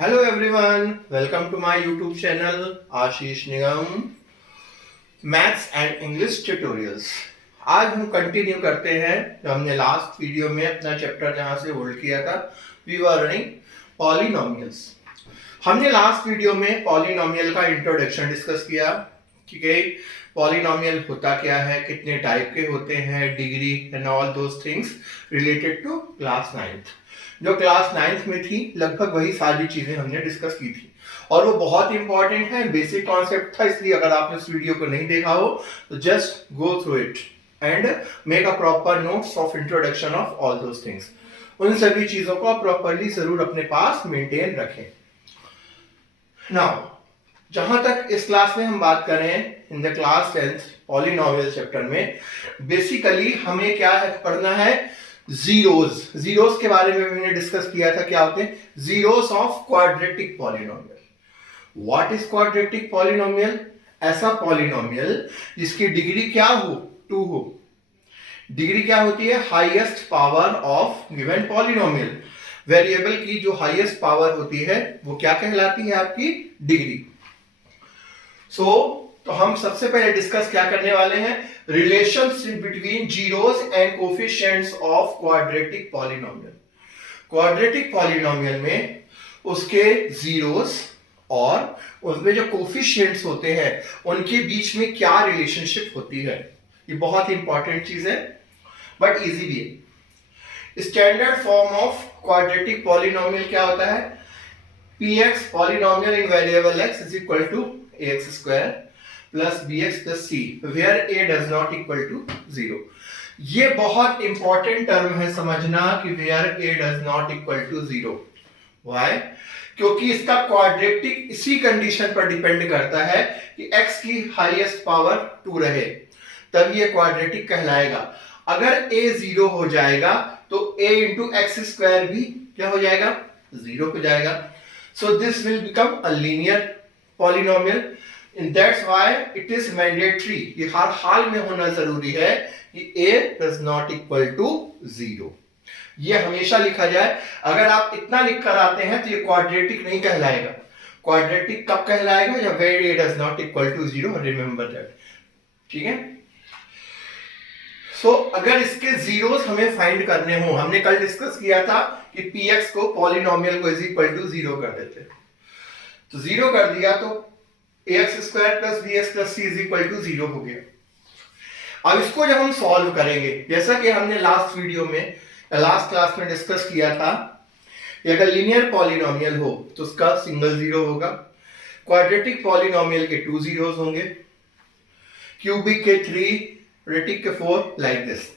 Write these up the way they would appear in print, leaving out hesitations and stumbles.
Hello everyone, welcome to my YouTube channel Ashish Nigam maths and English tutorials. आज हम continue करते हैं जो हमने लास्ट वीडियो में अपना चैप्टर जहां से होल्ड किया था। We were running polynomials. हमने लास्ट वीडियो में पॉलिनोमियल का इंट्रोडक्शन डिस्कस किया। ठीक है, पॉलिनोमियल होता क्या है, कितने टाइप के होते हैं, degree and all those things related to class 9th। जो क्लास 9th में थी लगभग वही सारी चीजें हमने डिस्कस की थी और वो बहुत इंपॉर्टेंट है, बेसिक कॉन्सेप्ट था। इसलिए अगर आपने इस वीडियो को नहीं देखा हो तो just go through it and make a proper notes of introduction of all those things. उन सभी चीजों को प्रॉपरली जरूर अपने पास मेंटेन रखें। नाउ जहां तक इस क्लास में हम बात करें, in the class 10th polynomial chapter में बेसिकली हमें क्या पढ़ना है, जीरोस के बारे में हमने डिस्कस किया था। क्या होते हैं zeros of quadratic polynomial. What is quadratic polynomial? ऐसा पॉलिनोमियल जिसकी डिग्री क्या हो, 2 हो। डिग्री क्या होती है? Highest power of given polynomial. Variable की जो हाईएस्ट पावर होती है वो क्या कहलाती है? आपकी डिग्री। तो हम सबसे पहले डिस्कस क्या करने वाले हैं, relationship between zeros and coefficients of quadratic polynomial. Quadratic polynomial में उसके जीरोस और उसमें जो कोफिशिएंट्स होते हैं उनके बीच में क्या रिलेशनशिप होती है। ये बहुत इंपॉर्टेंट चीज है बट इजी भी है। Standard form of quadratic polynomial क्या होता है? px polynomial in variable x is equal to ax square plus bx plus c where a does not equal to 0। ये बहुत इंपॉर्टेंट टर्म है समझना कि where a does not equal to 0। Why? क्योंकि इसका क्वाड्रेटिक इसी कंडीशन पर depend करता है कि x की हाईएस्ट पावर 2 रहे, तब ये क्वाड्रेटिक कहलाएगा। अगर a 0 हो जाएगा तो a इंटू एक्स स्क्वायर भी क्या हो जाएगा? 0 हो जाएगा। So this will become a linear polynomial and that's why it is mandatory, ये हर हाल में होना जरूरी है कि a does not equal to 0। ये हमेशा लिखा जाए। अगर आप इतना लिख कर आते हैं तो ये क्वाड्रेटिक नहीं कहलाएगा। क्वाड्रेटिक कब कहलाएगा? जब where a does not equal to 0। Remember that. ठीक है, सो अगर इसके जीरोस हमें फाइंड करने हो, हमने कल डिस्कस किया था कि px को पॉलिनोमियल को इज इक्वल टू 0 कर देते, तो 0 कर दिया तो ax square plus bx plus c is equal to 0 हो गया। अब इसको जब हम सॉल्व करेंगे, जैसा कि हमने लास्ट वीडियो में लास्ट क्लास में डिस्कस किया था, अगर लीनियर पॉलिनोमियल हो तो उसका सिंगल 0 होगा, क्वाड्रेटिक पॉलिनोमियल के 2 जीरोस होंगे, क्यूबिक के 3, रेटिक के 4, लाइक दिस।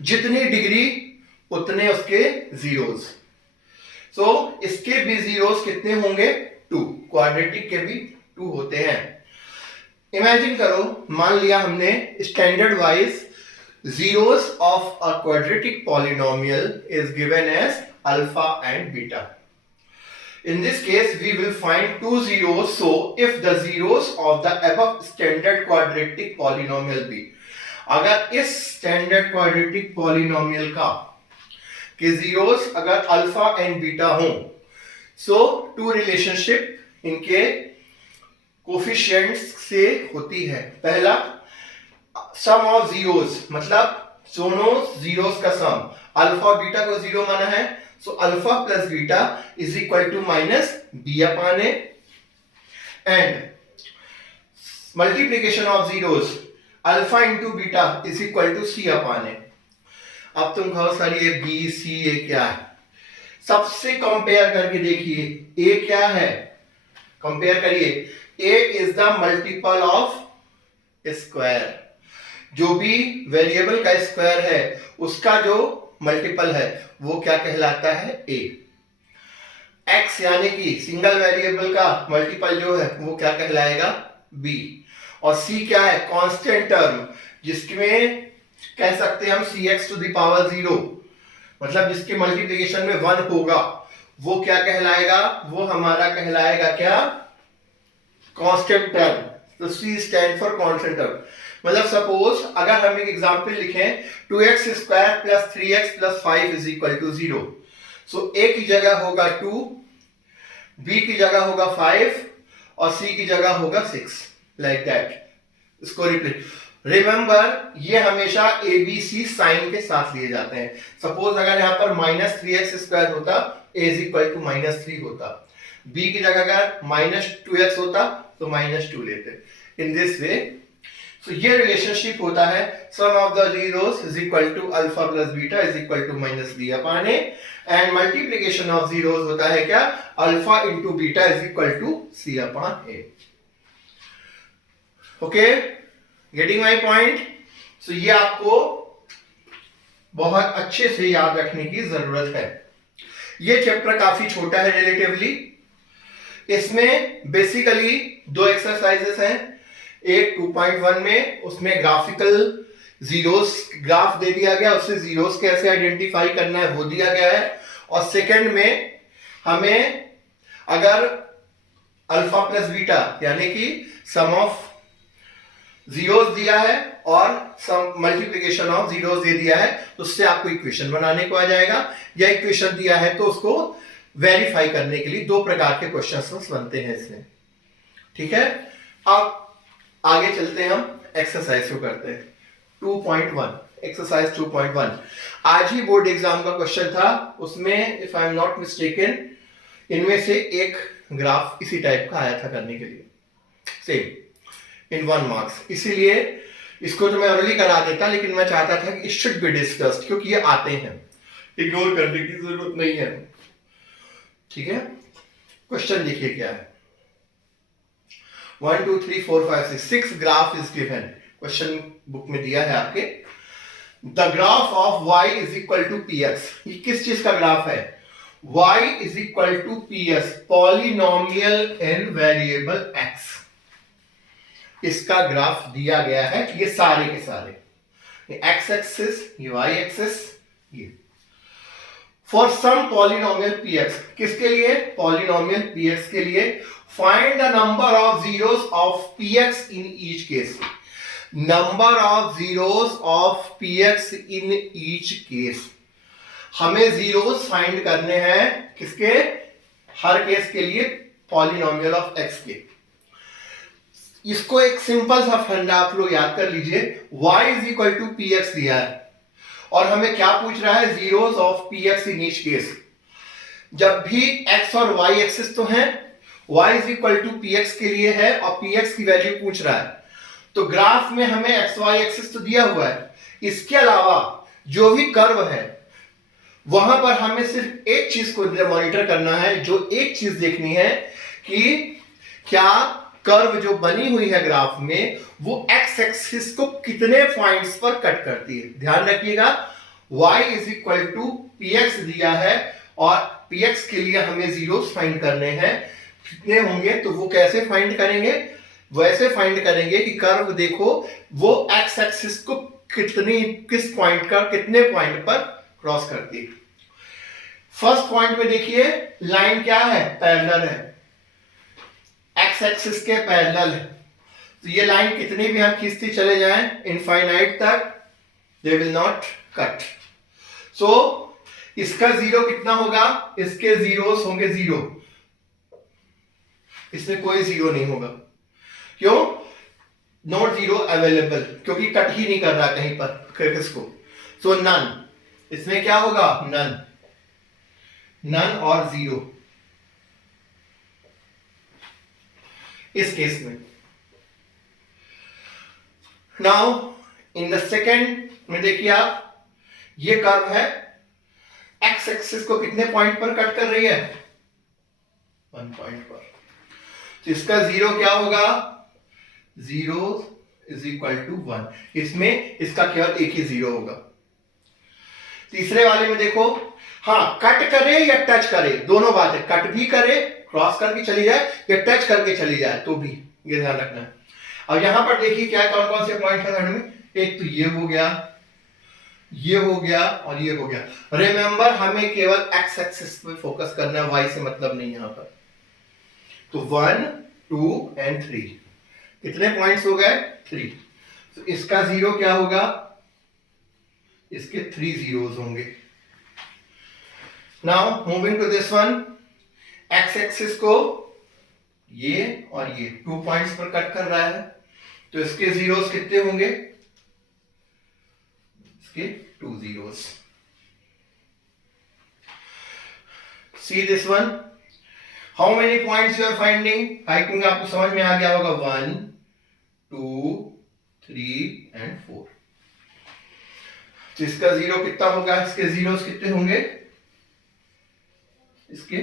जितनी डिग्री उतने उसके जीरोस। सो इसके भी जीरोस कितने होंगे? 2। क्वाड्रेटिक के भी 2 होते हैं। इमेजिन करो, मान लिया हमने standard wise zeros of a quadratic polynomial is given as alpha and beta. In this case, we will find 2 zeros. So, if the zeros of the above standard quadratic polynomial be, अगर इस standard quadratic polynomial का के zeros अगर alpha and beta हो, so two relationship इनके coefficients से होती है। पहला sum of zeros, मतलब दोनों zeros का sum। अल्फा बीटा को 0 माना है, so alpha plus beta is equal to minus b upon a, and multiplication of zeros alpha into beta is equal to c upon a। अब तुम कहो sir ये b c ये क्या है? सबसे कंपेयर करके देखिए, a क्या है? कंपेयर करिए, a is the multiple of square. जो भी वेरिएबल का स्क्वायर है उसका जो मल्टीपल है वो क्या कहलाता है? a। x यानी कि सिंगल वेरिएबल का मल्टीपल जो है वो क्या कहलाएगा? b। और c क्या है? कांस्टेंट टर्म, जिसमें कह सकते हैं हम cx टू द पावर 0, मतलब जिसके मल्टीप्लिकेशन में 1 होगा वो क्या कहलाएगा? वो हमारा कहलाएगा क्या? Constant term. तो c stand for constant term. मतलब सपोज अगर हम एक एग्जांपल लिखें 2x square plus 3x plus 5 is equal to 0, so a की जगह होगा 2 बी की जगह होगा 5 और सी की जगह होगा 6, लाइक दैट। इसको रिप्लेस, रिमेंबर ये हमेशा ए बी सी साइन के साथ लिए जाते हैं। सपोज अगर यहाँ पर -3x² होता, a इज इक्वल टू -3 होता, b की जगह अगर -2x होता तो -2 लेते। इन दिस वे, सो ये रिलेशनशिप होता है sum of the zeros is equal to alpha plus beta is equal to -b upon a, and multiplication of zeros होता है क्या, alpha into beta is equal to c upon a। Okay, getting my point? So ये आपको बहुत अच्छे से याद रखने की जरूरत है। ये चैप्टर काफी छोटा है रिलेटिवली। इसमें बेसिकली 2 एक्सरसाइजेस हैं। एक 2.1 में, उसमें ग्राफिकल जीरोस ग्राफ दे दिया गया, उससे जीरोस कैसे आइडेंटिफाई करना है वो दिया गया है। और सेकंड में हमें अगर अल्फा प्लस बीटा यानी कि सम ऑफ जीरोस दिया है और सम मल्टीप्लिकेशन ऑफ जीरोस दे दिया है, तो उससे आपको इक्वेशन बनाने को आ जाएगा। या इक्वेशन दिया है तो उसको वेरीफाई करने के लिए 2 प्रकार के क्वेश्चंस बनते हैं इसमें। ठीक है, अब आगे चलते हैं, हम एक्सरसाइज को करते हैं। 2.1 एक्सरसाइज 2.1 आज ही बोर्ड एग्जाम का क्वेश्चन था। उसमें if I am not mistaken इनमें से एक ग्राफ इसी टाइप का आया था करने के लिए, सेम इन 1 मार्क्स। इसीलिए इसको तो मैं ऑलरेडी करा देता, लेकिन मैं चाहता था कि इट शुड बी डिस्कस्ड, क्योंकि ये आते हैं, इग्नोर करने की जरूरत नहीं है। ठीक है, क्वेश्चन देखिए क्या है। 1 2 3 4 5 6 graph is given. Question book में दिया है आपके, the graph of y is equal to px। ये किस चीज का ग्राफ है? y is equal to px, polynomial in variable x। इसका ग्राफ दिया गया है, ये सारे के सारे, ये x एक्सिस, ये y एक्सिस, ये फॉर सम पॉलिनोमियल px। किसके लिए? पॉलिनोमियल px के लिए। Find the number of zeros of px in each case. Number of zeros of px in each case. हमें जीरोस फाइंड करने हैं किसके? हर केस के लिए पॉलिनोमियल ऑफ x के। इसको एक सिंपल सा फंडा आप लोग याद कर लीजिए। y is equal to px दिया है और हमें क्या पूछ रहा है? Zeros of px in each case. जब भी x और y एक्सिस तो हैं, y is equal to px के लिए है और px की वैल्यू पूछ रहा है, तो ग्राफ में हमें x y एक्सिस तो दिया हुआ है। इसके अलावा जो भी कर्व है वहां पर हमें सिर्फ एक चीज को मॉनिटर करना है, जो एक चीज देखनी है कि क्या कर्व जो बनी हुई है ग्राफ में वो x एक्सिस को कितने पॉइंट्स पर कट करती है। ध्यान रखिएगा, y is equal to px दिया है और px के लिए हमें जीरोस फाइंड करने हैं। कितने होंगे? तो वो कैसे फाइंड करेंगे? वैसे फाइंड करेंगे कि कर्व देखो वो x एक्सिस को किस पॉइंट का कितने पॉइंट पर क्रॉस करती है। फर्स्ट पॉइंट में देखिए लाइन क्या है? पैरेलल है, x एक्सिस के पैरेलल है। तो ये लाइन कितनी भी हम खींचते चले जाएं इनफाइनाइट तक, दे विल नॉट कट। सो इसका जीरो कितना होगा? इसके जीरोस होंगे 0, इसमें कोई जीरो नहीं होगा। क्यों? नॉट जीरो अवेलेबल, क्योंकि कट ही नहीं कर रहा कहीं पर किसको। सो नन, इसमें क्या होगा? नन, नन और 0 इस केस में। नाउ इन द सेकेंड में देखिए आप, ये कर्व है, एक्स एक्सिस को कितने पॉइंट पर कट कर रही है? 1 पॉइंट पर। तो इसका जीरो क्या होगा? 0 इज इक्वल टू 1। इसमें इसका केवल एक ही जीरो होगा। तीसरे वाले में देखो, हाँ कट करे या टच करे, दोनों बात है। कट भी करे, क्रॉस करके चली जाए, या टच करके चली जाए, तो भी ये ध्यान रखना है। अब यहां पर देखिए क्या कौन कौन से पॉइंट है थर्ड में। एक तो ये हो गया, ये हो गया और ये हो गया। रिमेंबर हमें केवल एक्स एक्सिस पे फोकस करना है, वाई से मतलब नहीं यहां पर। तो 1 2 एंड 3 कितने पॉइंट्स हो गए? 3। तो इसका जीरो क्या होगा? इसके 3 जीरोस होंगे। Now moving to this one, X axis को ये और ये 2 पॉइंट्स पर कट कर रहा है, तो इसके जीरोस कितने होंगे? इसके 2 zeros. See this one. How many points you are finding? I think आपको समझ में आ गया होगा. 1, 2, 3 and 4. तो इसका जीरो कितना होगा? इसके जीरोस कितने होंगे? इसके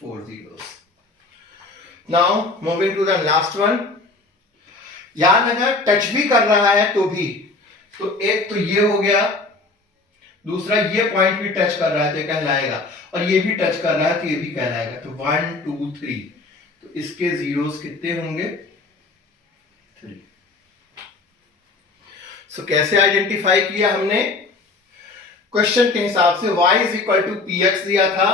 4 zeros. Now moving to the last one. याद रखना, टच भी कर रहा है तो भी, तो एक तो ये हो गया, दूसरा ये पॉइंट भी टच कर रहा है तो ये कहलाएगा, और ये भी टच कर रहा है तो ये भी कहलाएगा. तो 1, 2, 3, तो इसके जीरोस कितने होंगे? 3. सो कैसे आइडेंटिफाई किया हमने? क्वेश्चन के हिसाब से y is equal to px दिया था,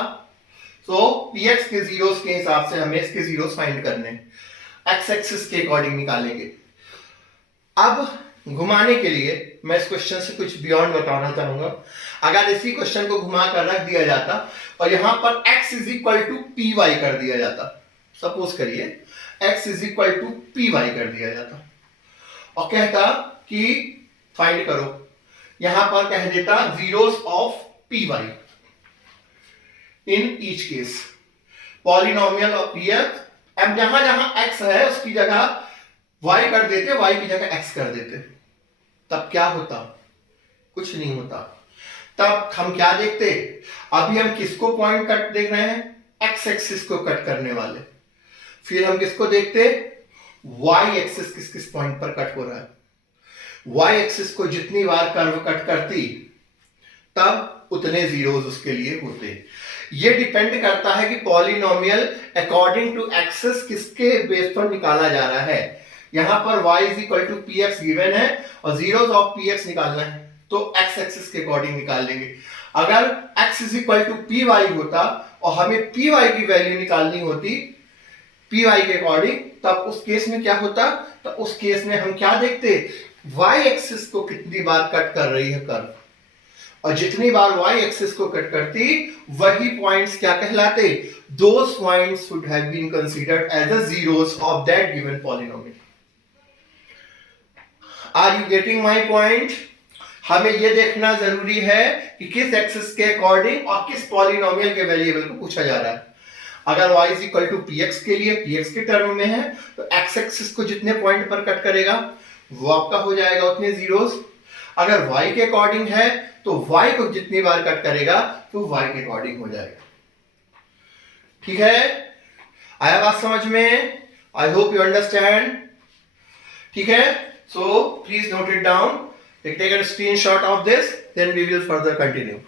सो px के जीरोस के हिसाब से हमें इसके जीरोस फाइंड करने, x एक्सिस के अकॉर्डिंग निकालेंगे. अब घुमाने के लिए मैं इस क्वेश्चन से कुछ बियॉन्ड बताना चाहूंगा. अगर इसी क्वेश्चन को घुमा कर रख दिया जाता और यहां पर x is equal to P Y कर दिया जाता, सपोज करिए x is equal to P Y कर दिया जाता और कहता कि फाइंड करो, यहां पर कह देता zeros of P Y in each case, polynomial of px. अब जहां जहां x है उसकी जगह y कर देते, y की जगह x कर देते, तब क्या होता? कुछ नहीं होता. तब हम क्या देखते? अभी हम किसको पॉइंट कट देख रहे हैं? x एक्सिस को कट करने वाले. फिर हम किसको देखते? y एक्सिस किस किस पॉइंट पर कट हो रहा है. y एक्सिस को जितनी बार कर्व कट करती तब उतने जीरोस उसके लिए होते. ये डिपेंड करता है कि पॉलिनोमियल अकॉर्डिंग टू एक्सिस किसके बेस पर निकाला जा रहा है. यहां पर y is equal to P X given है और जीरोस ऑफ पी एक्स निकालना है, तो x एक्सिस के अकॉर्डिंग निकाल लेंगे. अगर x is equal to P Y होता और हमें पी वाई की वैल्यू निकालनी होती पी वाई के अकॉर्डिंग, तब उस केस में क्या होता? तो उस केस में हम क्या देखते? y एक्सिस को कितनी बार कट कर रही है कर्व, और जितनी बार y एक्सिस को कट करती वही पॉइंट्स क्या कहलाते? Those points should have been considered as the zeros of that given polynomial. Are you getting my point? हमें यह देखना जरूरी है कि किस एक्सिस के अकॉर्डिंग और किस पॉलिनोमियल के वेरिएबल को पूछा जा रहा है. अगर y is equal to px के लिए px के टर्म में है तो x एक्सिस को जितने पॉइंट पर कट करेगा वो आपका हो जाएगा उतने जीरोस. अगर y के अकॉर्डिंग है तो y को जितनी बार कट करेगा तो y के अकॉर्डिंग हो जाएगा. ठीक है, आया बात समझ में? I hope you understand. ठीक है, so please note it down, take a screenshot of this, then we will further continue.